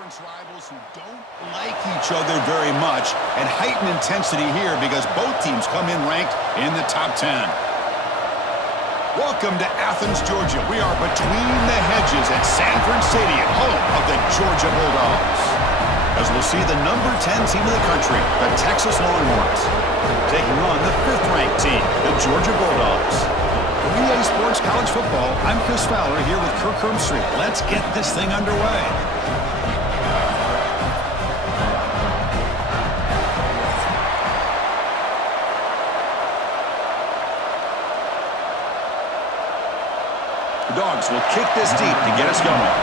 conference rivals who don't like each other very much, and heightened intensity here because both teams come in ranked in the top 10. Welcome to Athens, Georgia. We are between the hedges at Sanford Stadium, home of the Georgia Bulldogs. As we'll see the number 10 team in the country, the Texas Longhorns, taking on the 5th-ranked team, the Georgia Bulldogs. For EA Sports College Football, I'm Chris Fowler here with Kirk Hermstreet. Let's get this thing underway. The Dogs will kick this deep to get us going.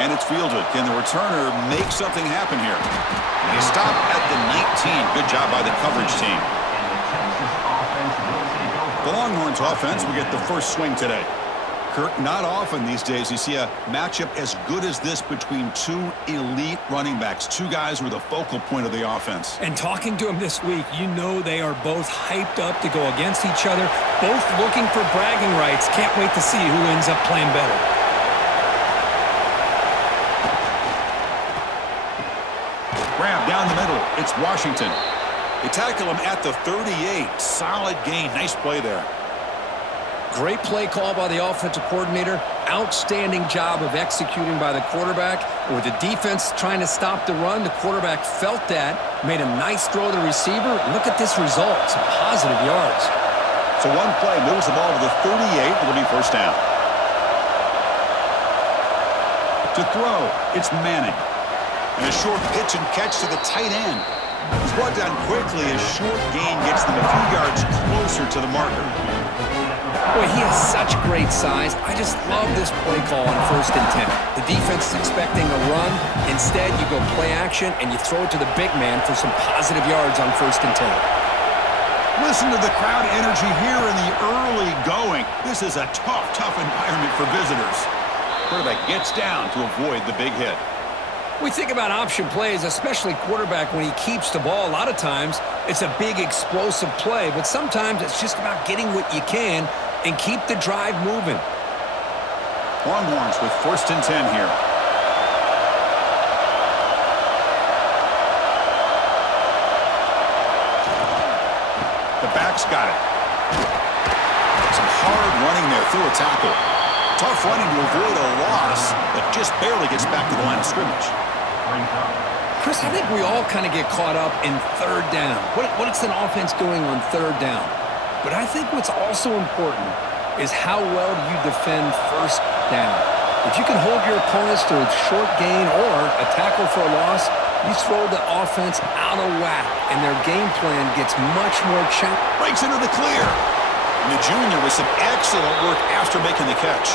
And it's fielded. Can the returner make something happen here? They stop at the 19. Good job by the coverage team. The Longhorns offense will get the first swing today. Kirk, not often these days you see a matchup as good as this between two elite running backs, two guys who are the focal point of the offense. And talking to them this week, you know they are both hyped up to go against each other, both looking for bragging rights. Can't wait to see who ends up playing better. Grab down the middle. It's Washington. They tackle him at the 38. Solid gain. Nice play there. Great play call by the offensive coordinator. Outstanding job of executing by the quarterback. With the defense trying to stop the run, the quarterback felt that, made a nice throw to the receiver. Look at this result. Some positive yards. So one play moves the ball to the 38. It'll be first down. To throw, it's Manning. And a short pitch and catch to the tight end. He's brought down quickly. A short gain gets them a few yards closer to the marker. Boy, he has such great size. I just love this play call on 1st and 10. The defense is expecting a run. Instead, you go play action, and you throw it to the big man for some positive yards on 1st and 10. Listen to the crowd energy here in the early going. This is a tough environment for visitors. Quarterback gets down to avoid the big hit. We think about option plays, especially quarterback when he keeps the ball. A lot of times, it's a big explosive play, but sometimes it's just about getting what you can and keep the drive moving. Longhorns with 1st and 10 here. The back's got it. Some hard running there through a tackle. Tough running to avoid a loss, but just barely gets back to the line of scrimmage. Chris, I think we all kind of get caught up in 3rd down. What's an offense doing on 3rd down? But I think what's also important is how well do you defend 1st down. If you can hold your opponents to a short gain or a tackle for a loss, you throw the offense out of whack, and their game plan gets much more challenging. Breaks into the clear. And the junior with some excellent work after making the catch.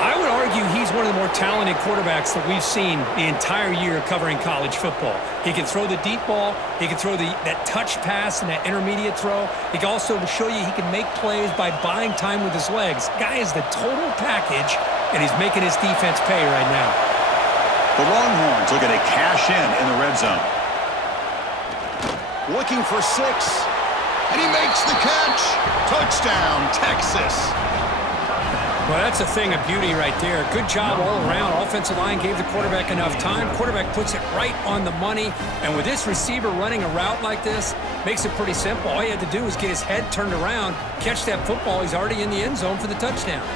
I would argue he's one of the more talented quarterbacks that we've seen the entire year covering college football. He can throw the deep ball. He can throw that touch pass and that intermediate throw. He can also show you he can make plays by buying time with his legs. Guy is the total package, and he's making his defense pay right now. The Longhorns looking to cash in the red zone. Looking for 6. And he makes the catch. Touchdown, Texas. Well, that's a thing of beauty right there. Good job all around. Offensive line gave the quarterback enough time. Quarterback puts it right on the money. And with this receiver running a route like this, makes it pretty simple. All he had to do was get his head turned around, catch that football. He's already in the end zone for the touchdown.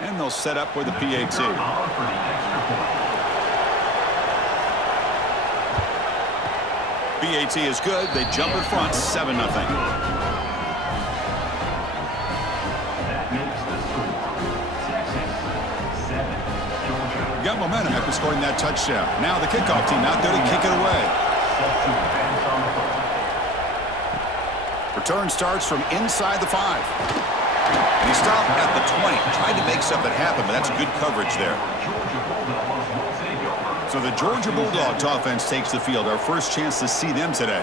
And they'll set up for the PAT. PAT is good. They jump in front, 7-0. Got momentum after scoring that touchdown. Now the kickoff team out there to kick it away. Return starts from inside the 5. He stopped at the 20. Tried to make something happen, but that's good coverage there. So the Georgia Bulldogs offense takes the field. Our first chance to see them today.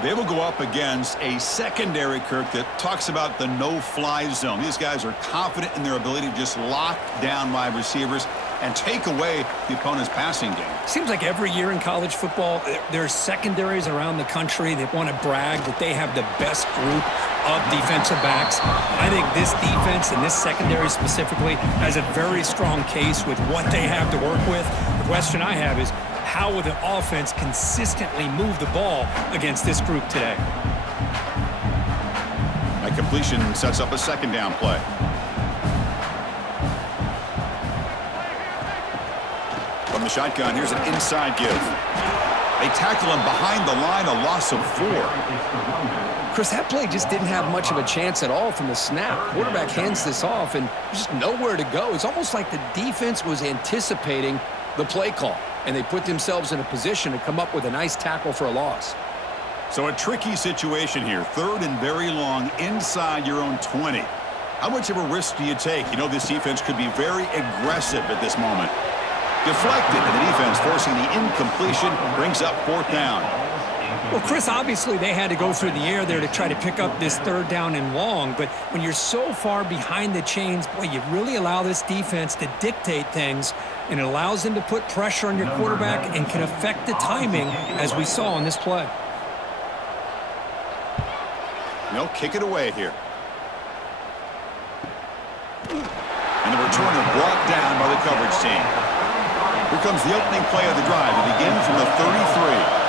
They will go up against a secondary, Kirk, that talks about the no-fly zone. These guys are confident in their ability to just lock down wide receivers and take away the opponent's passing game. Seems like every year in college football, there are secondaries around the country that want to brag that they have the best group of defensive backs. I think this defense and this secondary specifically has a very strong case with what they have to work with. The question I have is, how will the offense consistently move the ball against this group today? A completion sets up a second down play. From the shotgun, here's an inside give. They tackle him behind the line, a loss of 4. Chris, that play just didn't have much of a chance at all from the snap. Quarterback hands this off, and there's just nowhere to go. It's almost like the defense was anticipating the play call, and they put themselves in a position to come up with a nice tackle for a loss. So a tricky situation here. 3rd and very long inside your own 20. How much of a risk do you take? You know this defense could be very aggressive at this moment. Deflected, and the defense forcing the incompletion brings up 4th down. Well, Chris, obviously they had to go through the air there to try to pick up this 3rd down and long, but when you're so far behind the chains, boy, you really allow this defense to dictate things, and it allows them to put pressure on your quarterback and can affect the timing, as we saw on this play. They'll kick it away here. And the returner brought down by the coverage team. Here comes the opening play of the drive. It begins from the 33.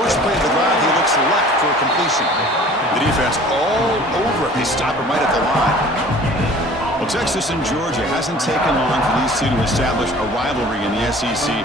First play of the drive, he looks left for a completion. The defense all over it. They stop him right at the line. Well, Texas and Georgia hasn't taken long for these two to establish a rivalry in the SEC. 2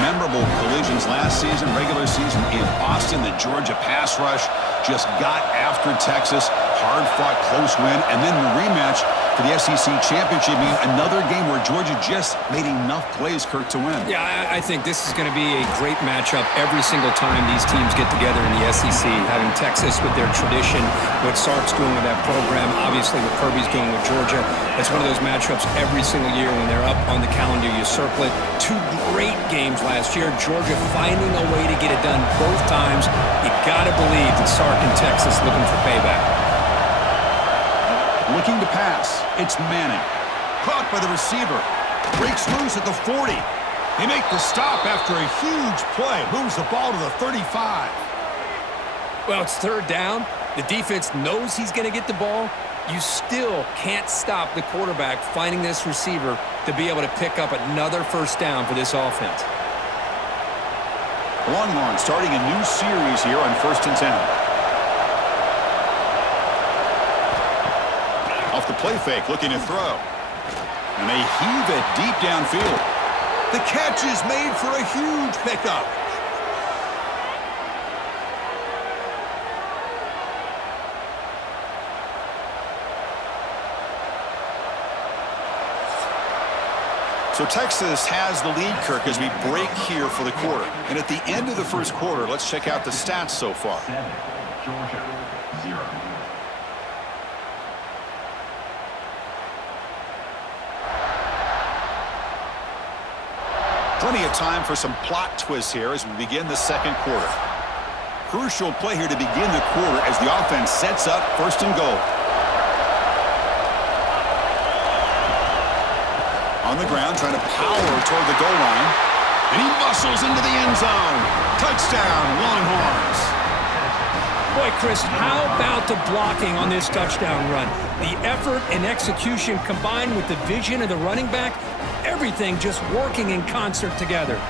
memorable collisions last season, regular season in Austin. The Georgia pass rush just got after Texas. Hard-fought, close win. And then the rematch for the SEC championship, mean another game where Georgia just made enough plays, Kirk, to win. Yeah, I think this is going to be a great matchup every single time these teams get together in the SEC. Having Texas with their tradition, what Sark's doing with that program, obviously what Kirby's doing with Georgia. It's one of those matchups every single year when they're up on the calendar. You circle it. 2 great games last year. Georgia finding a way to get it done both times. You got to believe that Sark and Texas looking for payback. Looking to pass. It's Manning. Caught by the receiver. Breaks loose at the 40. They make the stop after a huge play. Moves the ball to the 35. Well, it's 3rd down. The defense knows he's going to get the ball. You still can't stop the quarterback finding this receiver to be able to pick up another 1st down for this offense. Longhorns starting a new series here on 1st and 10. Off the play fake, looking to throw. And they heave it deep downfield. The catch is made for a huge pickup. So Texas has the lead, Kirk, as we break here for the quarter. And at the end of the 1st quarter, let's check out the stats so far. 7, Georgia, 0. Plenty of time for some plot twists here as we begin the 2nd quarter. Crucial play here to begin the quarter as the offense sets up 1st and goal. On the ground, trying to power toward the goal line. And he muscles into the end zone. Touchdown, Longhorns. Boy, Chris, how about the blocking on this touchdown run? The effort and execution combined with the vision of the running back, everything just working in concert together.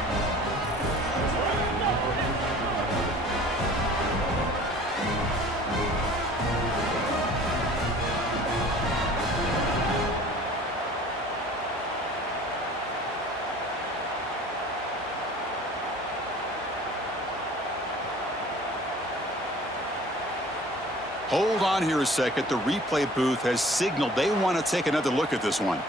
Hold on here a second. The replay booth has signaled they want to take another look at this one.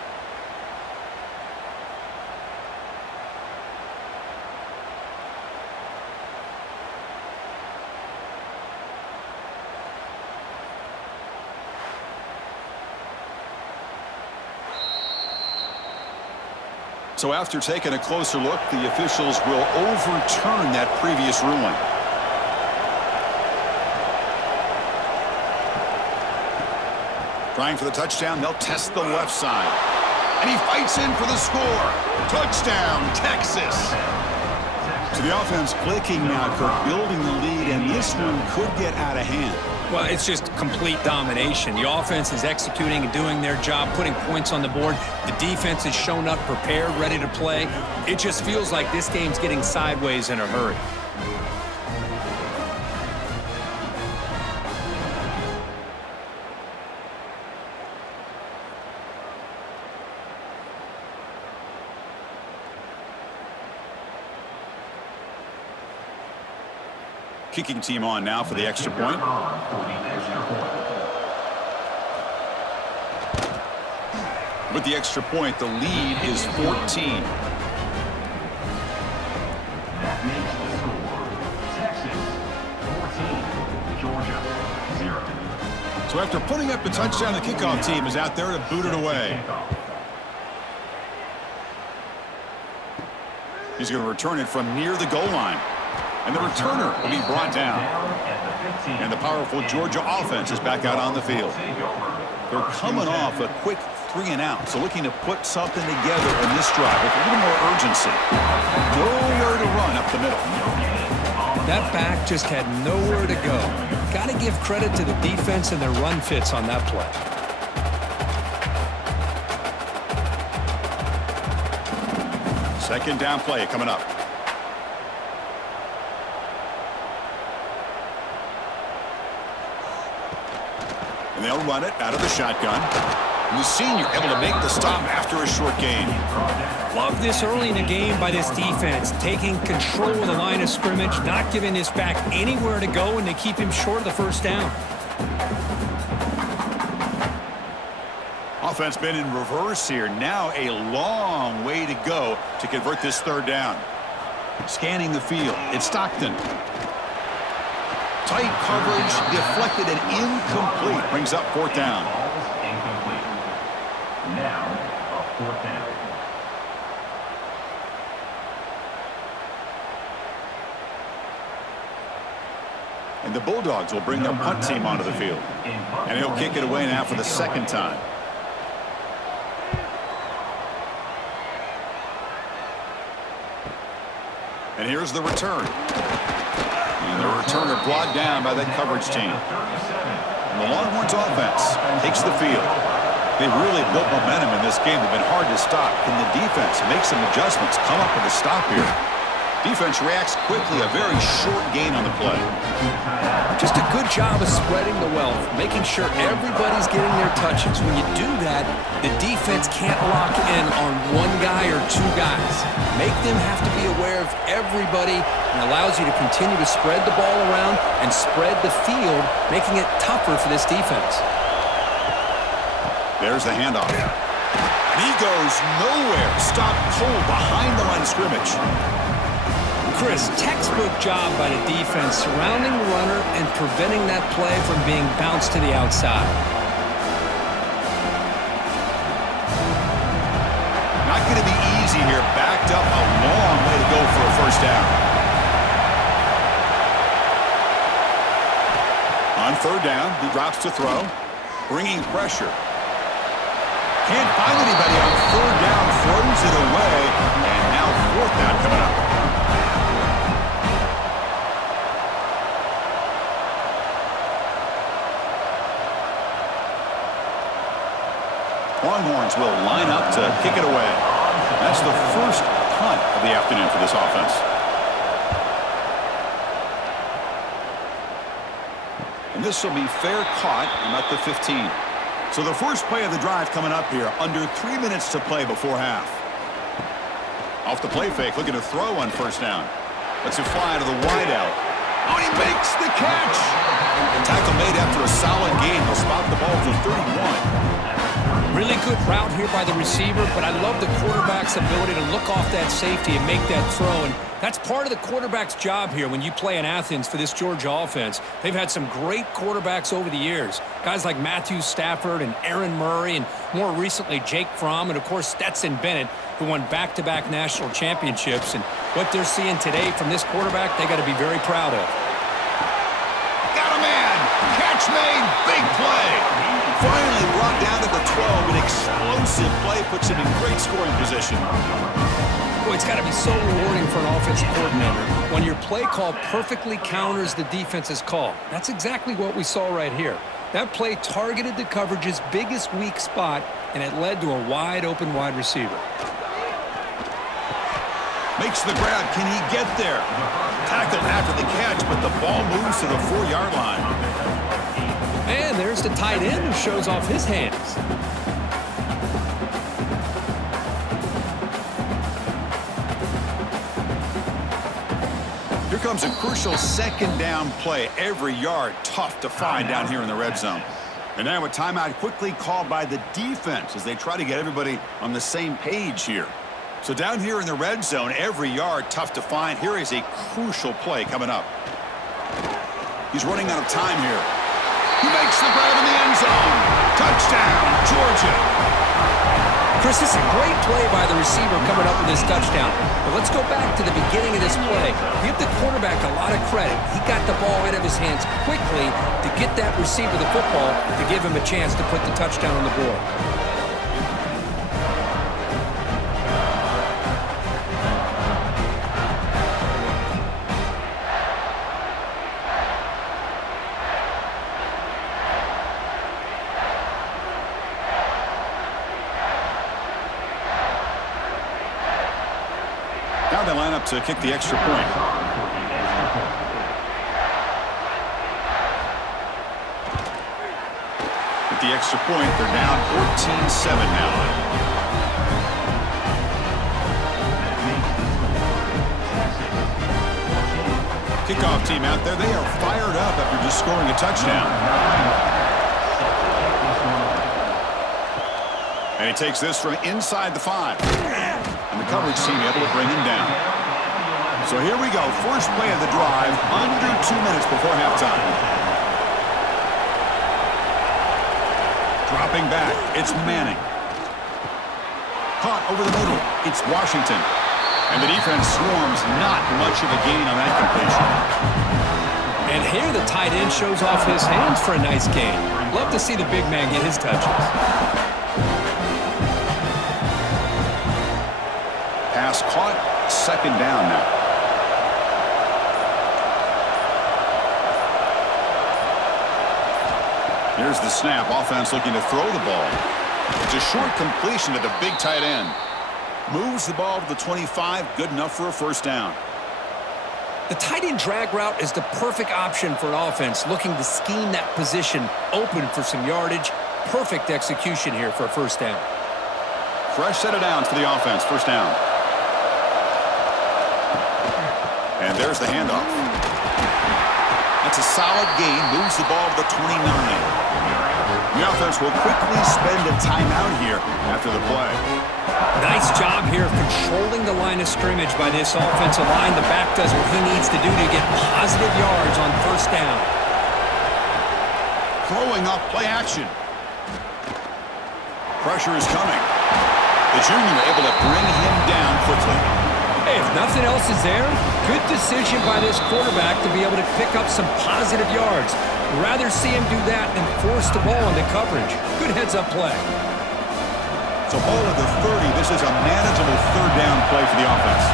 So after taking a closer look, the officials will overturn that previous ruling. Trying for the touchdown, they'll test the left side. And he fights in for the score. Touchdown, Texas. So the offense clicking now, Kirk, building the lead, and this one could get out of hand. Well, it's just complete domination. The offense is executing and doing their job, putting points on the board. The defense has shown up, prepared, ready to play. It just feels like this game's getting sideways in a hurry. Kicking team on now for the extra point. With the extra point, the lead is 14. That makes the score Texas 14, Georgia 0. So after putting up the touchdown, the kickoff team is out there to boot it away. He's going to return it from near the goal line. And the returner will be brought down. And the powerful Georgia offense is back out on the field. They're coming off a quick 3-and-out, so looking to put something together in this drive with a little more urgency. Nowhere to run up the middle. That back just had nowhere to go. Got to give credit to the defense and their run fits on that play. Second down play coming up. And they'll run it out of the shotgun. And the senior able to make the stop after a short gain. Love this early in the game by this defense, taking control of the line of scrimmage, not giving this back anywhere to go, and they keep him short of the first down. Offense been in reverse here. Now a long way to go to convert this third down. Scanning the field. It's Stockton. Tight coverage, deflected and incomplete. Brings up fourth down. Incomplete. Now a fourth down. And the Bulldogs will bring their punt team onto the field. And he'll kick it away now for the second time. And here's the return. And the returner brought down by that coverage team. And the Longhorns offense takes the field. They've really built momentum in this game. They've been hard to stop. Can the defense make some adjustments, come up with a stop here? Defense reacts quickly. A very short gain on the play. Just a good job of spreading the wealth, making sure everybody's getting their touches. When you do that, the defense can't lock in on one guy or two guys. Make them have to be aware of everybody, and allows you to continue to spread the ball around and spread the field, making it tougher for this defense. There's the handoff. And he goes nowhere. Stopped cold behind the line of scrimmage. Chris, textbook job by the defense surrounding the runner and preventing that play from being bounced to the outside. Not going to be easy here. Backed up a long way to go for a first down. On third down, he drops to throw, bringing pressure. Can't find anybody on third down, throws it away, and now fourth down coming up. Longhorns will line up to kick it away. That's the first punt of the afternoon for this offense. And this will be fair caught at the 15. So the first play of the drive coming up here, under 3 minutes to play before half. Off the play fake, looking to throw on first down. Lets it fly to the wideout. Oh, he makes the catch! Tackle made after a solid gain. He'll spot the ball for 31. Really good route here by the receiver, but I love the quarterback's ability to look off that safety and make that throw. And that's part of the quarterback's job here when you play in Athens for this Georgia offense. They've had some great quarterbacks over the years. Guys like Matthew Stafford and Aaron Murray, and more recently Jake Fromm, and of course Stetson Bennett, who won back-to-back national championships. And what they're seeing today from this quarterback, they got to be very proud of. Got a man. Catch made. Big play. Finally brought down to the 12. An explosive play puts him in great scoring position. Boy, it's got to be so rewarding for an offensive coordinator when your play call perfectly counters the defense's call. That's exactly what we saw right here. That play targeted the coverage's biggest weak spot, and it led to a wide-open wide receiver. Makes the grab. Can he get there? Tackled after the catch, but the ball moves to the 4-yard line. And there's the tight end who shows off his hands. Here comes a crucial second down play. Every yard tough to find down here in the red zone. And now a timeout quickly called by the defense as they try to get everybody on the same page here. So down here in the red zone, every yard tough to find. Here is a crucial play coming up. He's running out of time here. He makes the grab in the end zone. Touchdown, Georgia. Chris, this is a great play by the receiver coming up with this touchdown. But let's go back to the beginning of this play. Give the quarterback a lot of credit. He got the ball out of his hands quickly to get that receiver the football to give him a chance to put the touchdown on the board. Now they line up to kick the extra point. At the extra point, they're down 14-7 now. Kickoff team out there, they are fired up after just scoring a touchdown. And he takes this from inside the 5. And the coverage team able to bring him down. So here we go. First play of the drive, under 2 minutes before halftime. Dropping back, it's Manning. Caught over the middle, it's Washington. And the defense swarms, not much of a gain on that completion. And here the tight end shows off his hands for a nice gain. Love to see the big man get his touches. Pass caught, second down now. Here's the snap. Offense looking to throw the ball. It's a short completion to the big tight end. Moves the ball to the 25. Good enough for a first down. The tight end drag route is the perfect option for an offense looking to scheme that position open for some yardage. Perfect execution here for a first down. Fresh set of downs for the offense. First down. And there's the handoff. That's a solid gain. Moves the ball to the 29. The offense will quickly spend a timeout here after the play. Nice job here of controlling the line of scrimmage by this offensive line. The back does what he needs to do to get positive yards on first down. Throwing off play action. Pressure is coming. The junior able to bring him down quickly. Hey, if nothing else is there, good decision by this quarterback to be able to pick up some positive yards. Rather see him do that than force the ball into coverage. Good heads-up play. So ball at the 30. This is a manageable third down play for the offense.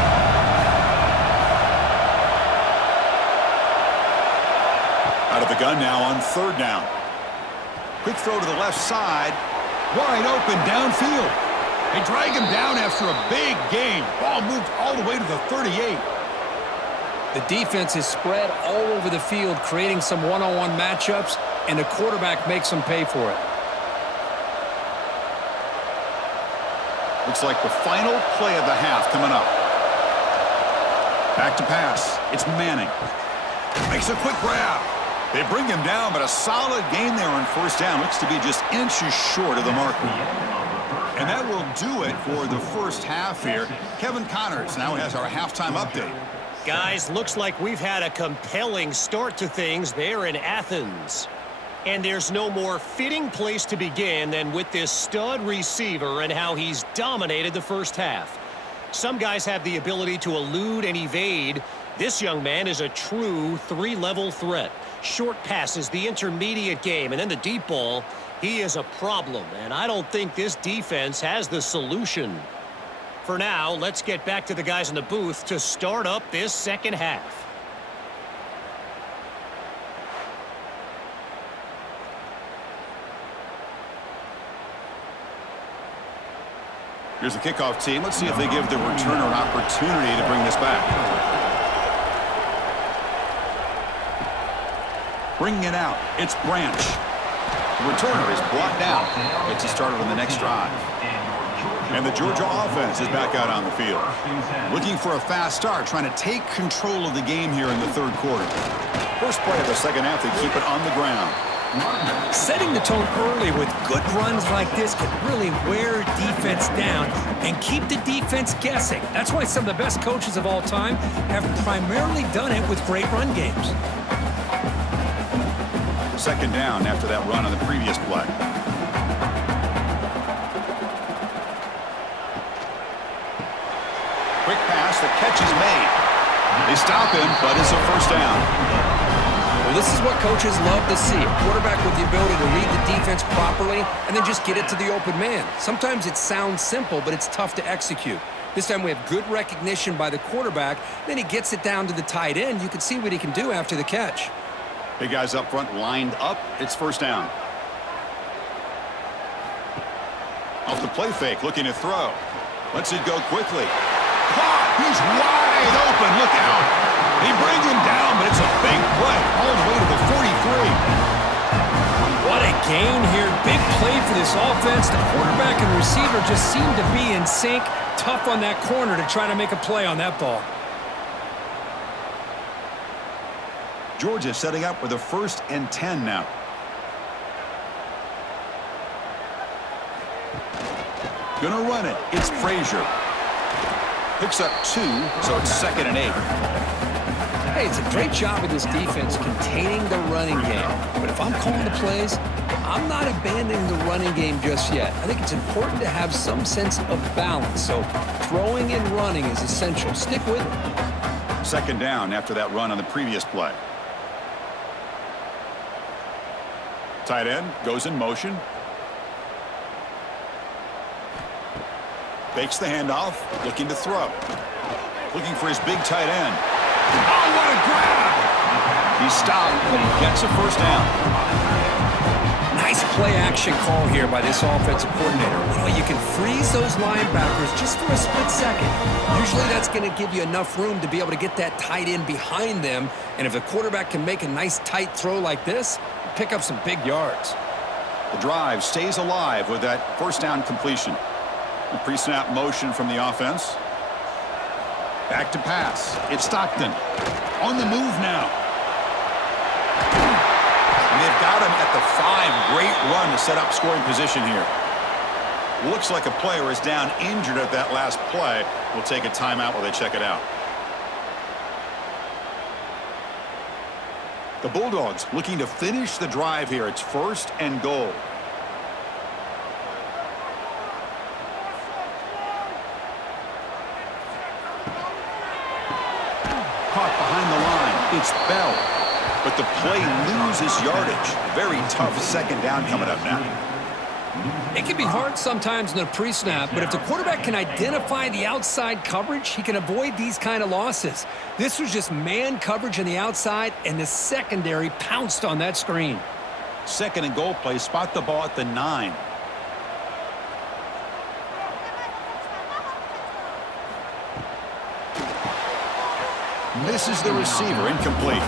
Out of the gun now on third down. Quick throw to the left side. Wide open downfield. They drag him down after a big gain. Ball moved all the way to the 38. The defense is spread all over the field, creating some one-on-one matchups, and the quarterback makes them pay for it. Looks like the final play of the half coming up. Back to pass. It's Manning. Makes a quick grab. They bring him down, but a solid gain there on first down. Looks to be just inches short of the marker. And that will do it for the first half here. Kevin Connors now has our halftime update. Guys, looks like we've had a compelling start to things there in Athens. And there's no more fitting place to begin than with this stud receiver and how he's dominated the first half. Some guys have the ability to elude and evade. This young man is a true three-level threat. Short passes, the intermediate game, and then the deep ball. He is a problem, and I don't think this defense has the solution. For now, let's get back to the guys in the booth to start up this second half. Here's the kickoff team. Let's see if they give the returner an opportunity to bring this back. Bringing it out, it's Branch. The returner is brought down. Gets it started on the next drive. And the Georgia offense is back out on the field. Looking for a fast start, trying to take control of the game here in the third quarter. First play of the second half, they keep it on the ground. Setting the tone early with good runs like this can really wear defense down and keep the defense guessing. That's why some of the best coaches of all time have primarily done it with great run games. Second down after that run on the previous play. Quick pass, the catch is made. They stop him, but it's a first down. Well, this is what coaches love to see. A quarterback with the ability to read the defense properly and then just get it to the open man. Sometimes it sounds simple, but it's tough to execute. This time we have good recognition by the quarterback. Then he gets it down to the tight end. You can see what he can do after the catch. Big guys up front lined up. It's first down. Off the play fake, looking to throw. Lets it go quickly. Caught! He's wide open. Look out. He brings him down, but it's a big play. All the way to the 43. What a gain here. Big play for this offense. The quarterback and receiver just seem to be in sync. Tough on that corner to try to make a play on that ball. Georgia setting up with a 1st and 10 now. Gonna run it. It's Frazier. Picks up 2, so it's 2nd and 8. Hey, it's a great job of this defense containing the running game. But if I'm calling the plays, I'm not abandoning the running game just yet. I think it's important to have some sense of balance. So throwing and running is essential. Stick with it. Second down after that run on the previous play. Tight end goes in motion. Fakes the handoff, looking to throw. Looking for his big tight end. Oh, what a grab! He stopped, but he gets a first down. Nice play action call here by this offensive coordinator. You know, you can freeze those linebackers just for a split second. Usually that's going to give you enough room to be able to get that tight end behind them. And if the quarterback can make a nice tight throw like this, pick up some big yards. The drive stays alive with that first down completion. The pre-snap motion from the offense. Back to pass. It's Stockton. On the move now. And they've got him at the 5. Great run to set up scoring position here. Looks like a player is down injured at that last play. We'll take a timeout while they check it out. The Bulldogs looking to finish the drive here. It's 1st and goal. Caught behind the line. It's Bell. But the play loses yardage. Very tough second down coming up now. It can be hard sometimes in the pre-snap, but if the quarterback can identify the outside coverage, he can avoid these kind of losses. This was just man coverage on the outside, and the secondary pounced on that screen. 2nd and goal play. Spot the ball at the 9. Misses the receiver. Incomplete.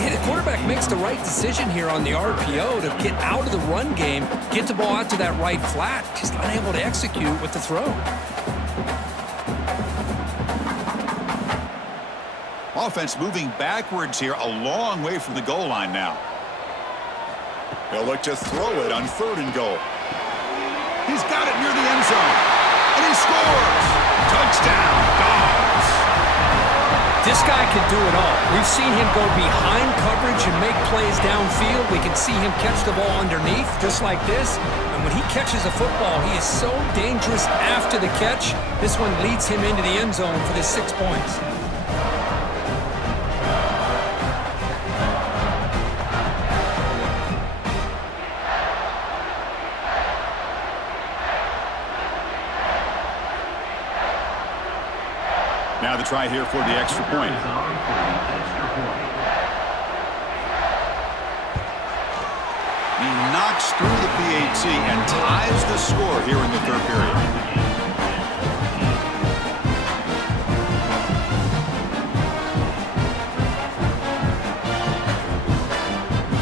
Yeah, the quarterback makes the right decision here on the RPO to get out of the run game, get the ball out to that right flat, just unable to execute with the throw. Offense moving backwards here, a long way from the goal line now. They'll look to throw it on 3rd and goal. He's got it near the end zone. And he scores. Touchdown, Dogs. This guy can do it all. We've seen him go behind coverage and make plays downfield. We can see him catch the ball underneath, just like this. And when he catches a football, he is so dangerous after the catch. This one leads him into the end zone for the 6 points. Now the try here for the extra point. He knocks through the PAT and ties the score here in the third period.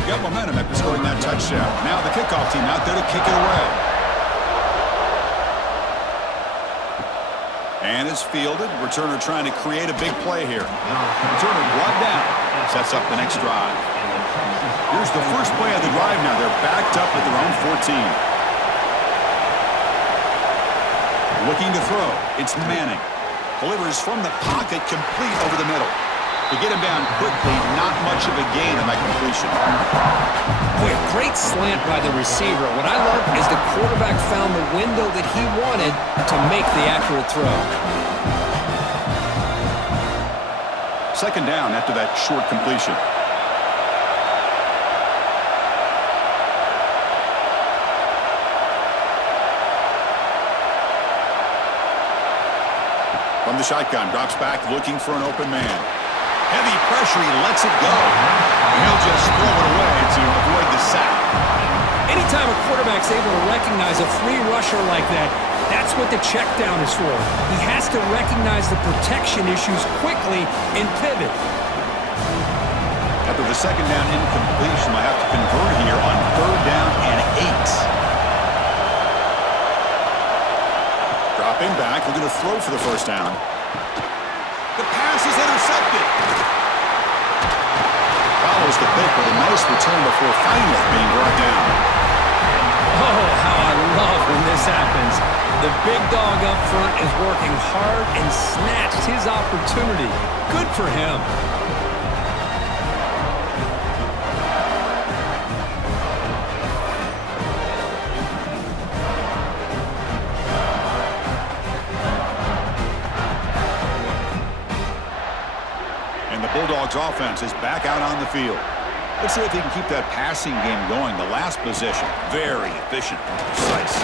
Got momentum after scoring that touchdown. Now the kickoff team out there to kick it away. And it's fielded. Returner trying to create a big play here. Returner brought down. Sets up the next drive. Here's the first play of the drive now. They're backed up at their own 14. Looking to throw. It's Manning. Delivers from the pocket, complete over the middle. To get him down quickly, not much of a gain on that completion. Boy, a great slant by the receiver. What I love is the quarterback found the window that he wanted to make the accurate throw. Second down after that short completion. From the shotgun, drops back looking for an open man. Heavy pressure, he lets it go. He'll just throw it away to avoid the sack. Anytime a quarterback's able to recognize a free rusher like that, that's what the check down is for. He has to recognize the protection issues quickly and pivot. After the second down incompletion, I have to convert here on third down and 8. Dropping back, looking to throw for the first down. The pass is intercepted. Follows the pick with a nice return before finally being brought down. Oh, how I love when this happens. The big dog up front is working hard and snatched his opportunity. Good for him. Bulldogs offense is back out on the field. Let's see if he can keep that passing game going. The last possession, very efficient and precise.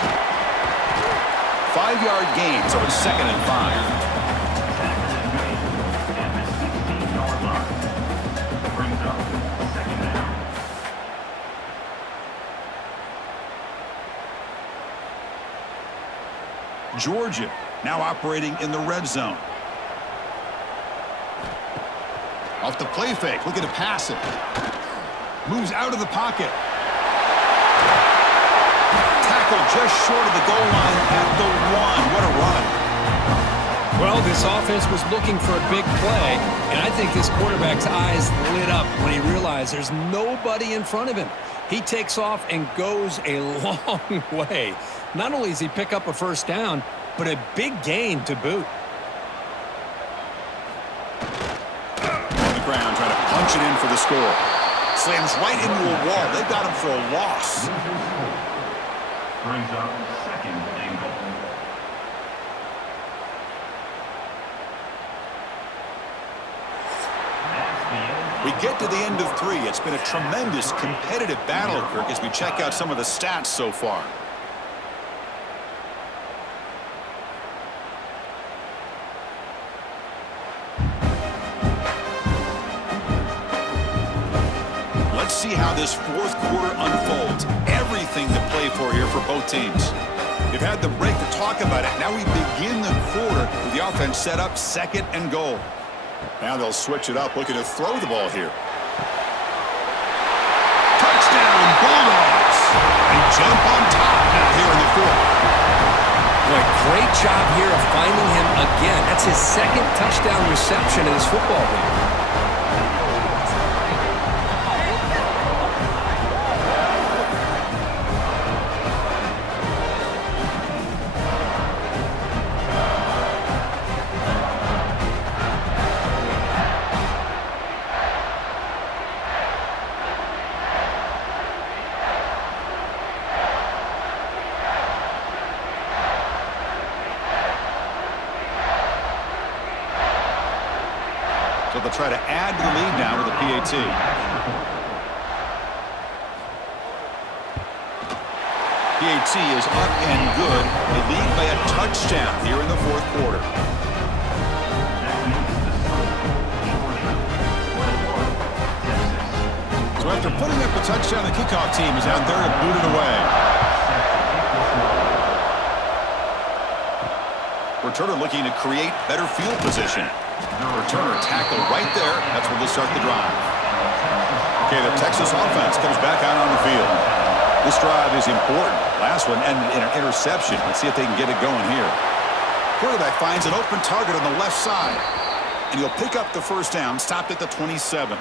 5-yard gain, so it's 2nd and 5. Georgia now operating in the red zone. Off the play fake, looking to pass it. Moves out of the pocket. Tackle just short of the goal line at the 1. What a run. Well, this offense was looking for a big play, and I think this quarterback's eyes lit up when he realized there's nobody in front of him. He takes off and goes a long way. Not only does he pick up a first down, but a big gain to boot. Trying to punch it in for the score. Slams right into a wall. They got him for a loss. Brings up 2nd and goal. We get to the end of 3. It's been a tremendous competitive battle, Kirk, as we check out some of the stats so far. See how this fourth quarter unfolds. Everything to play for here for both teams. They've had the break to talk about it. Now we begin the quarter with the offense set up 2nd and goal. Now they'll switch it up, looking to throw the ball here. Touchdown, Bulldogs! They jump on top now here in the 4th. Boy, great job here of finding him again. That's his 2nd touchdown reception in this football game. So they'll try to add to the lead now with a PAT. PAT is up and good. They lead by a touchdown here in the fourth quarter. So after putting up the touchdown, the kickoff team is out there to boot it away. Returner looking to create better field position. Returner tackle right there. That's where they'll start the drive. Okay, the Texas offense comes back out on the field. This drive is important. Last one ended in an interception. Let's see if they can get it going here. Quarterback finds an open target on the left side. And he'll pick up the first down, stopped at the 27.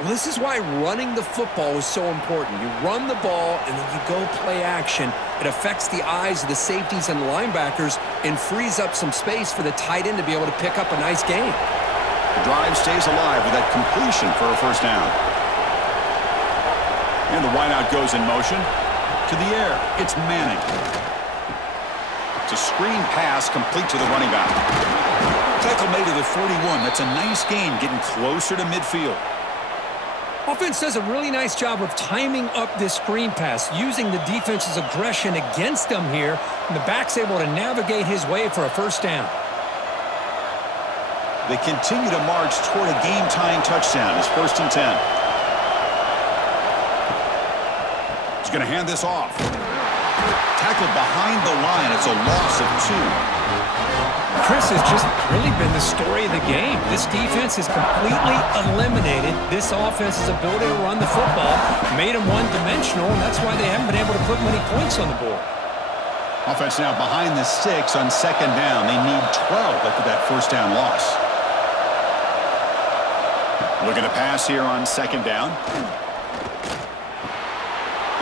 Well, this is why running the football is so important. You run the ball, and then you go play action. It affects the eyes of the safeties and linebackers and frees up some space for the tight end to be able to pick up a nice game. The drive stays alive with that completion for a first down. And the wideout goes in motion. To the air, it's Manning. It's a screen pass complete to the running back. Tackle made to the 41. That's a nice gain, getting closer to midfield. Offense does a really nice job of timing up this screen pass, using the defense's aggression against them here, and the back's able to navigate his way for a first down. They continue to march toward a game-tying touchdown. It's 1st and 10. He's going to hand this off. Tackled behind the line. It's a loss of 2. Chris has just really been the story of the game. This defense has completely eliminated this offense's ability to run the football, made them one-dimensional, and that's why they haven't been able to put many points on the board. Offense now behind the 6 on 2nd down. They need 12 after that first down loss. Looking to pass here on 2nd down.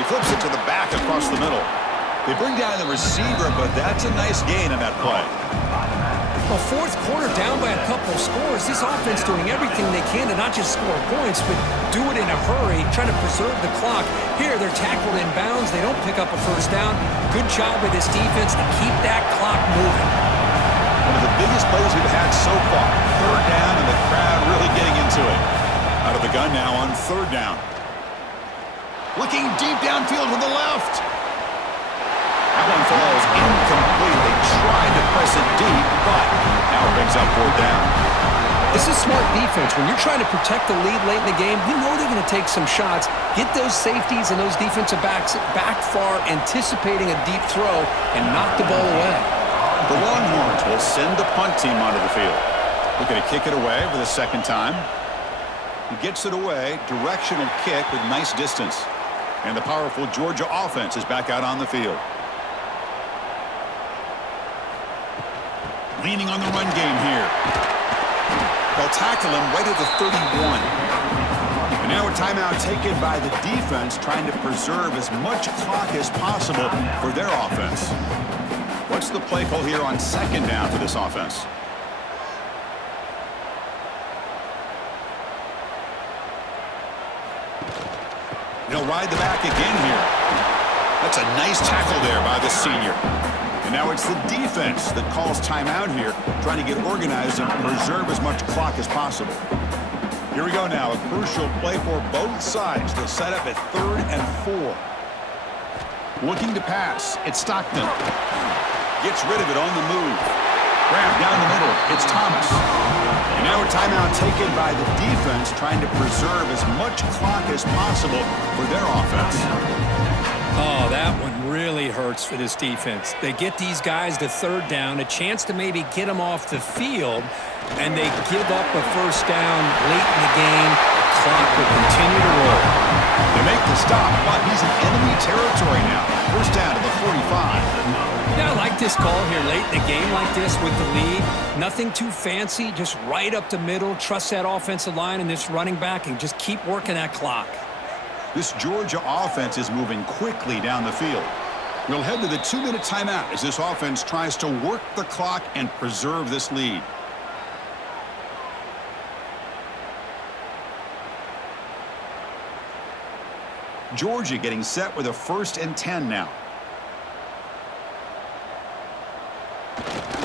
He flips it to the back across the middle. They bring down the receiver, but that's a nice gain on that play. Well, fourth quarter down by a couple of scores. This offense doing everything they can to not just score points, but do it in a hurry, trying to preserve the clock. Here, they're tackled in bounds. They don't pick up a first down. Good job by this defense to keep that clock moving. One of the biggest plays we've had so far. 3rd down, and the crowd really getting into it. Out of the gun now on 3rd down. Looking deep downfield to the left. That one falls incomplete. They tried to press it deep, but now it brings up 4th down. This is smart defense. When you're trying to protect the lead late in the game, you know they're going to take some shots, get those safeties and those defensive backs back far, anticipating a deep throw, and knock the ball away. The Longhorns will send the punt team onto the field. Looking to kick it away for the 2nd time. He gets it away, directional kick with nice distance. And the powerful Georgia offense is back out on the field. Leaning on the run game here. They'll tackle him right at the 31. And now a timeout taken by the defense, trying to preserve as much clock as possible for their offense. What's the play call here on 2nd down for this offense? They'll ride the back again here. That's a nice tackle there by the senior. And now it's the defense that calls timeout here, trying to get organized and preserve as much clock as possible. Here we go now, a crucial play for both sides. They'll set up at 3rd and 4. Looking to pass, it's Stockton. Gets rid of it on the move. Grab down the middle, it's Thomas. And now a timeout taken by the defense, trying to preserve as much clock as possible for their offense. Oh, that one really hurts for this defense. They get these guys to 3rd down, a chance to maybe get them off the field, and they give up a first down late in the game. The clock will continue to roll. They make the stop, but he's in enemy territory now. First down to the 45. Yeah, I like this call here late in the game like this with the lead. Nothing too fancy, just right up the middle. Trust that offensive line and this running back and just keep working that clock. This Georgia offense is moving quickly down the field. We'll head to the 2-minute timeout as this offense tries to work the clock and preserve this lead. Georgia getting set with a 1st and 10 now.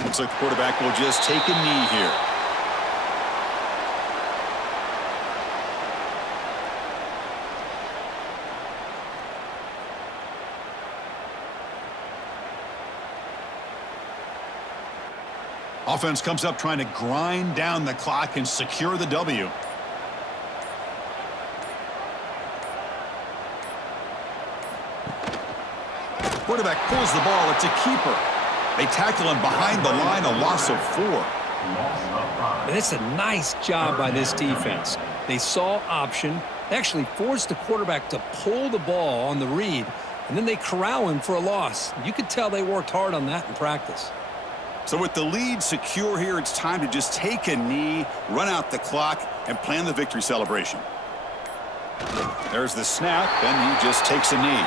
Looks like the quarterback will just take a knee here. Offense comes up trying to grind down the clock and secure the W. Quarterback pulls the ball. It's a keeper. They tackle him behind the line, a loss of 4. And it's a nice job by this defense. They saw option. They actually forced the quarterback to pull the ball on the read, and then they corral him for a loss. You could tell they worked hard on that in practice. So with the lead secure here, it's time to just take a knee, run out the clock, and plan the victory celebration. There's the snap, and he just takes a knee.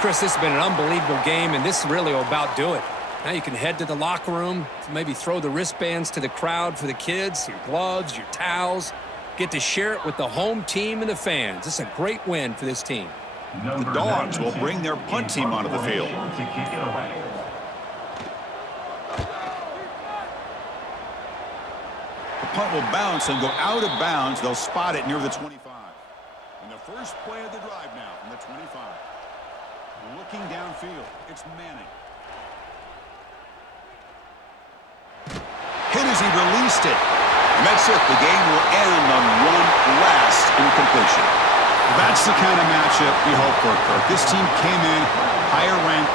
Chris, this has been an unbelievable game, and this is really about do it. Now you can head to the locker room, maybe throw the wristbands to the crowd for the kids, your gloves, your towels. Get to share it with the home team and the fans. This is a great win for this team. The Dogs will bring their punt team onto the field. The punt will bounce and go out of bounds. They'll spot it near the 25. And the first play of the drive now from the 25. Looking downfield, it's Manning. Hit as he released it. And that's it. The game will end on one last incompletion. That's the kind of matchup we hope for, Kirk. This team came in higher ranked.